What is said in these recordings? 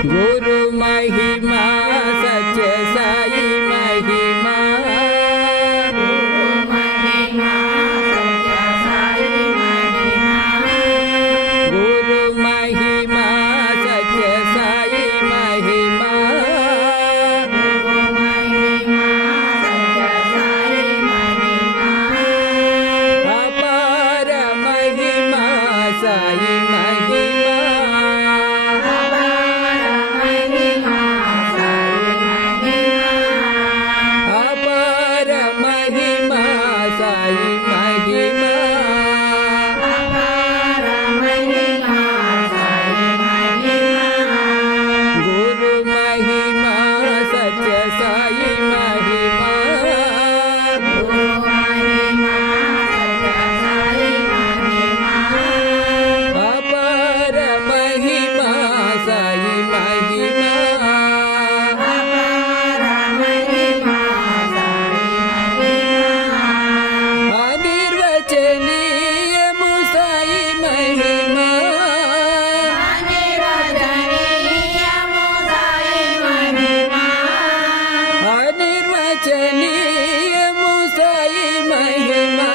गुरु महिमा सच्चे साई महिमा, गुरु महिमा सच्चा साई महिमा, गुरु महिमा सच्चे साई महिमा, गुरु महिमा सच्चा साई महिमा, अपार महिमा साई महिमा, अपार महिमा साई महिमा, अपार महिमा साई महिमा, अपार महिमा साई महिमा, गुरु महिमा सच्चे साई महिमा, गुरु महिमा सच्चा साई महिमा, अपार महिमा साई महिमा, अपार महिमा साई महिमा, अनिर्वचनीय मुसाई महिमा, अनिर्वचनीय मुसाई महिमा, अनिर्वचनीय मुसाई महिमा,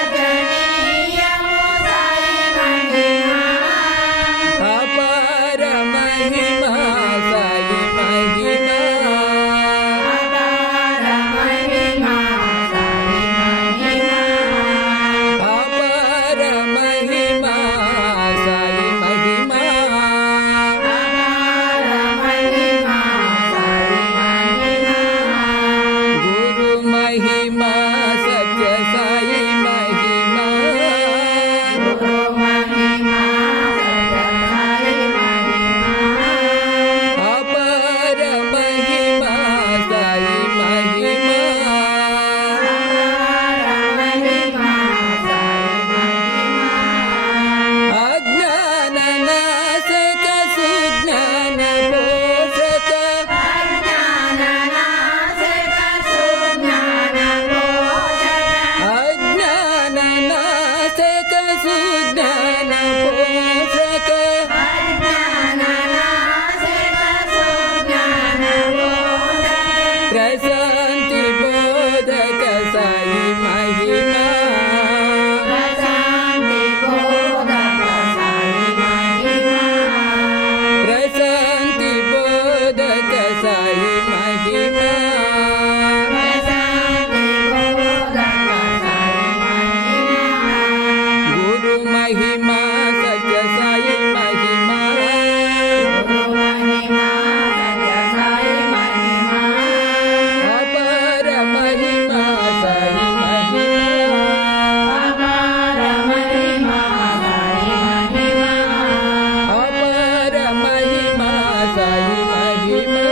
अनिर्वचनीय मुसाई महिमा, अपार महिमा साई महिमा, अपार महिमा साई महिमा, अपार महिमा साई महिमा, अपार महिमा साई महिमा, गुरु महिमा सच्चे साई महिमा, गुरु महिमा सच्चा साई महिमा, अपार महिमा साई महिमा, अपार महिमा साई महिमा, अज्ञाननाशक सुज्ञान पोषक, अज्ञाननाशक सुज्ञान पोषक, अज्ञाननाशक सुज्ञान पोषक, अज्ञाननाशक सुज्ञान पोषक, प्रशांति बोधक साई महिमा, प्रशांति बोधक साई महिमा, प्रशांति बोधक साई महिमा, प्रशांति बोधक साई महिमा, गुरु महिमा सच्चा साई महिमा, गुरु महिमा सच्चा साई महिमा, अपार महिमा साई महिमा, अपार महिमा साई महिमा, अपार महिमा साई महिमा,